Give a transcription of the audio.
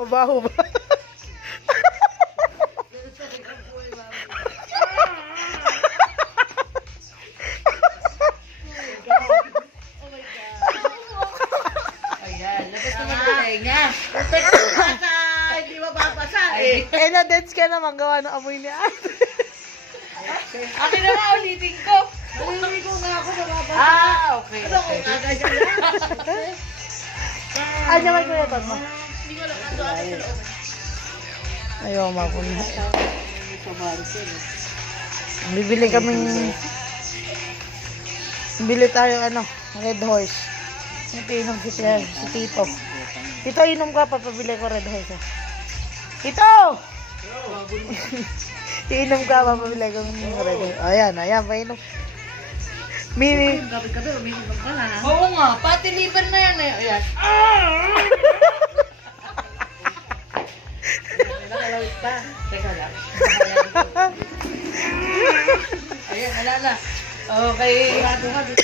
Mabaho ba? Ayan, labas naman ang tenga. Perfect na hindi mababasa eh. Eh, na-dance ka naman gawa ng amoy niya. Akin na nga, ulitin ko. Naliligo nga ako sa babasa. Okay. Ano ko gagawin lang? Ano naman ko ito? Hindi ko lang ando sa loob. Ayaw, mapunta. Bibili kaming... Bili tayo, Red Horse. Ito inom si Tito. Tito, inom ka, papabili ko Red Horse. Tito! Inom ka, papabili ko ng Red Horse. Ayan, painom. Mimi. Gabi-gabi, umiinom ka na ha? Oo nga, pati liver na yan eh. Ayan. Nakalawit pa. Teka lang. Ayan, wala na. Okay. Sigurado ka dito.